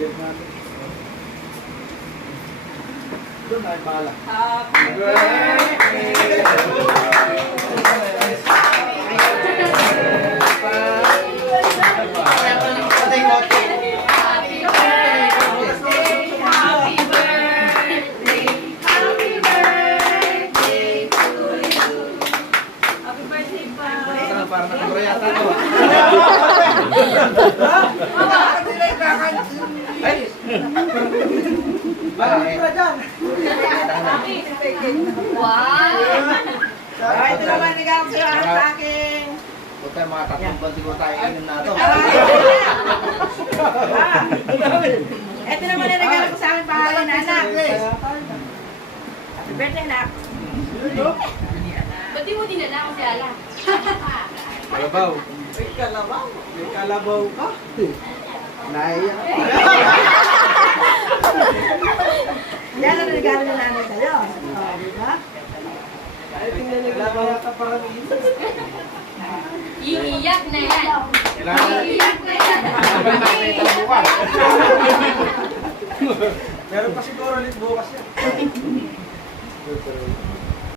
Doon ay pala. Happy birthday! Parang nakagura yata ito. Ay! Parang nakagura dyan. Wow! Ito naman nagawag sa akin. Huwag tayo mga tatlong buwan siguro tayo inom na ito. Ito naman ang regalo ko sa akin pangalan na anak. Happy birthday, anak. Ba't di mo dinala ako si Ala? Kalabaw. May kalabaw. May kalabaw ka. Naiyak. Yan ang regalo na nanay sa'yo. Di ba? Kalabaw ka parang Iiyak na yan. Kailangan Iiyak na yan. nakita na bukas. Meron pa siguro ulit bukas yan.